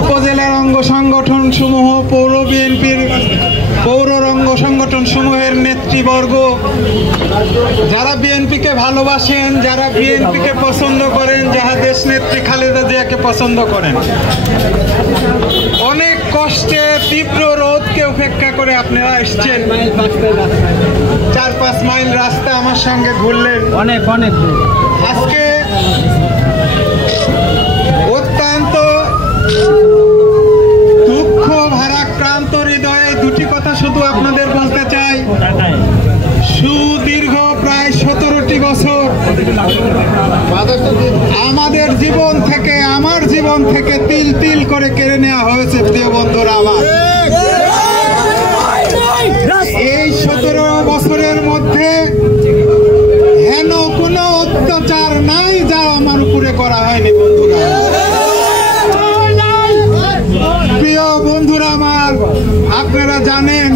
উপজেলার অঙ্গ সংগঠন সমূহ, পৌর বিএনপির পৌর অঙ্গ সংগঠন সমূহের নেতৃবর্গ, যারা বিএনপিকে ভালোবাসেন, যারা বিএনপিকে পছন্দ করেন, যারা দেশনেত্রী খালেদা জিয়াকে পছন্দ করেন, অনেক কষ্টে তীব্র রোদকে উপেক্ষা করে আপনারা এসছেন। 4-5 মাইল রাস্তা আমার সঙ্গে ঘুরলেন। অনেক আজকে অত্যন্ত দুঃখ ভারাক্রান্ত হৃদয়ে দুটি কথা শুধু আপনাদের বলতে চাই। সুদীর্ঘ প্রায় 17টি বছর আমাদের জীবন থেকে, আমার জীবন থেকে তিল তিল করে কেড়ে নেওয়া হয়েছে। প্রিয় বন্ধুরা আমার, এই 17 বছরের মধ্যে হেন কোনো অত্যাচার নাই যা আমার উপরে করা হয়নি। বন্ধুরা, প্রিয় বন্ধুরা আমার, আপনারা জানেন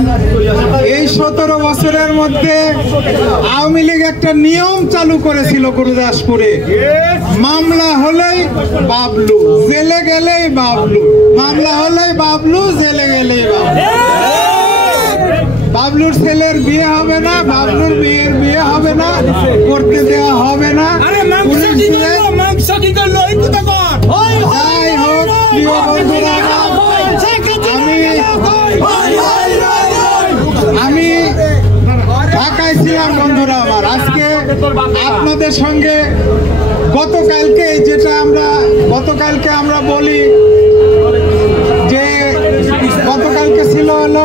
এই 17 বছরের মধ্যে আওয়ামী লীগ একটা নিয়ম চালু করেছিল গুরুদাসপুরে, মামলা হলেই বাবলু, জেলে গেলেই বাবলু, মামলা হলেই বাবলু, জেলে গেলেই বাবলু। বাবলুর ছেলের বিয়ে হবে না, বাবলুর মেয়ের বিয়ে হবে না, করতে দেওয়া হবে না। যাই হোক, প্রিয় বন্ধুরা, আমি ঢাকায় ছিলাম। বন্ধুরা আমার, আজকে আপনাদের সঙ্গে গতকালকে আমরা বলি যে গতকালকে ছিল হলো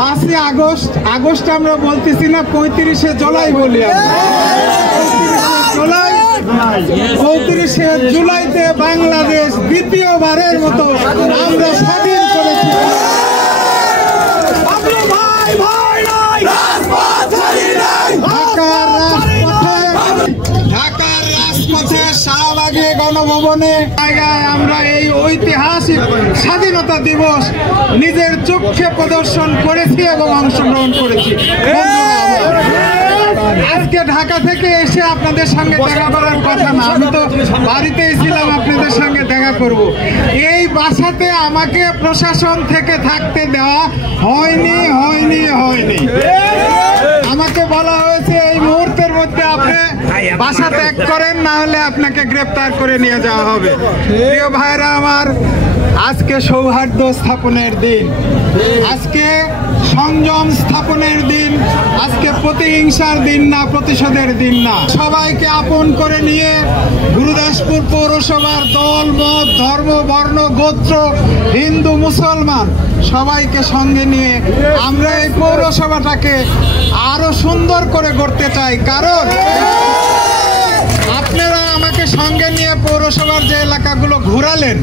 5ই আগস্ট। আগস্ট আমরা বলতেছি না, 35শে জুলাই বলি। 35শে জুলাইতে বাংলাদেশ দ্বিতীয়বারের মতো আমরা স্বাধীন করেছি। ঢাকার রাজপথে, শাহবাগে, গণভবনে জায়গায় আমরা এই ঐতিহাসিক স্বাধীনতা দিবস নিজের চোখে প্রদর্শন করেছি এবং অংশগ্রহণ করেছি। আজকে ঢাকা থেকে এসে আপনাদের সঙ্গে দেখা করার কথা না, আমি তো বাড়িতেই ছিলাম, আপনাদের সঙ্গে দেখা করব। এই বাসাতে আমাকে প্রশাসন থেকে থাকতে দেওয়া হয়নি। আমাকে বলা হয়েছে এই মুহূর্তের মধ্যে আপনি বাসা ত্যাগ করেন, না হলে আপনাকে গ্রেপ্তার করে নিয়ে যাওয়া হবে। প্রিয় ভাইরা আমার, আজকে সৌহার্দ্য স্থাপনের দিন, আজকে সংযম স্থাপনের দিন, আজকে প্রতিহিংসার দিন না, প্রতিশোধের দিন না। সবাইকে আপন করে নিয়ে গুরুদাসপুর পৌরসভার দল, মত, ধর্ম, বর্ণ, গোত্র, হিন্দু, মুসলমান সবাইকে সঙ্গে নিয়ে আমরা এই পৌরসভাটাকে আরো সুন্দর করে গড়তে চাই। কারণ আপনারা আমাকে সঙ্গে নিয়ে পৌরসভার যে এলাকাগুলো ঘুরালেন,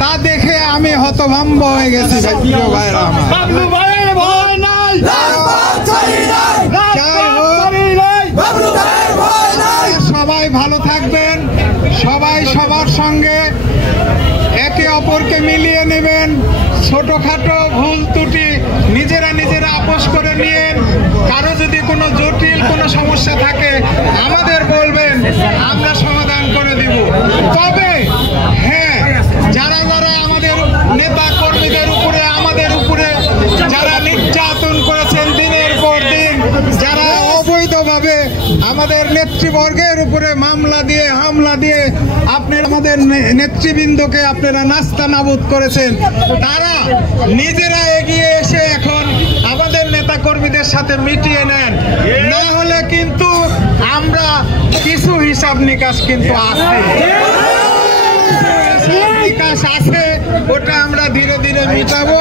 তা দেখে আমি হতভম্ব হয়ে গেছি। প্রিয় ভাইরা আমার, সবাই ভালো থাকবেন, সবাই সবার সঙ্গে একে অপরকে মিলিয়ে নেবেন। ছোটখাটো ভুল ত্রুটি নিজেরা আপোষ করে নিয়েন। কারো যদি কোনো জটিল কোনো সমস্যা থাকে আমাদের বলবেন, আমরা সমাধান করে দিব। তবে হ্যাঁ, যারা আমাদের নেতা কর্মীদের উপরে, আমাদের উপরে যারা নির্যাতন করেছেন দিনের পর দিন, যারা অবৈধভাবে আমাদের নেতৃবর্গের উপরে মামলা দিয়ে, হামলা দিয়ে আপনারা আমাদের নেতৃবৃন্দকে আপনারা নাস্তানাবুদ করেছেন, তারা নিজেরা এগিয়ে এসে এখন আমাদের নেতা কর্মীদের সাথে মিটিয়ে নেন। না হলে কিন্তু আমরা কিছু হিসাব নিকাশ কিন্তু আছে, ওটা আমরা ধীরে ধীরে মিটাবো।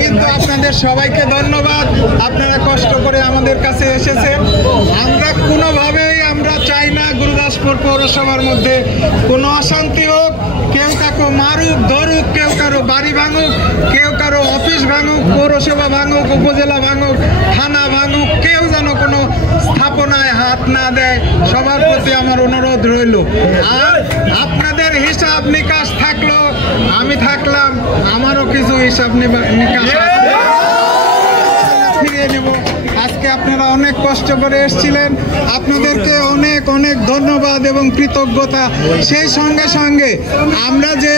কিন্তু আপনাদের সবাইকে ধন্যবাদ, আপনারা কষ্ট করে আমাদের কাছে এসেছেন। আমরা কোনোভাবেই আমরা চাই না গুরুদাসপুর পৌরসভার মধ্যে কোনো অশান্তি হোক, কেউ কাউকে মারুক, ধরুক, কেউ কারো বাড়ি ভাঙুক, কেউ কারো অফিস ভাঙুক, পৌরসভা ভাঙুক, উপজেলা ভাঙুক, থানা ভাঙুক, কেউ যেন কোনো স্থাপনায় হাত না দেয়। সবার প্রতি আমার অনুরোধ রইল। আর আপনাদের হিসাব নিকাশ থাকলো, আমি থাকলাম, আমারও কিছু হিসাব নিকাশ ফিরিয়ে নেব। আজকে থেকে আপনারা অনেক কষ্ট করে এসেছিলেন, আপনাদেরকে অনেক অনেক ধন্যবাদ এবং কৃতজ্ঞতা। সেই সঙ্গে সঙ্গে আমরা যে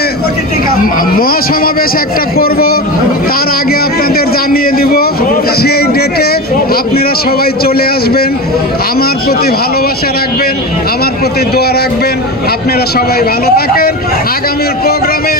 মহাসমাবেশ একটা করব তার আগে আপনাদের জানিয়ে দিব, সেই ডেটে আপনারা সবাই চলে আসবেন, আমার প্রতি ভালোবাসা রাখবেন, আমার প্রতি দোয়া রাখবেন। আপনারা সবাই ভালো থাকেন। আগামীর প্রোগ্রামে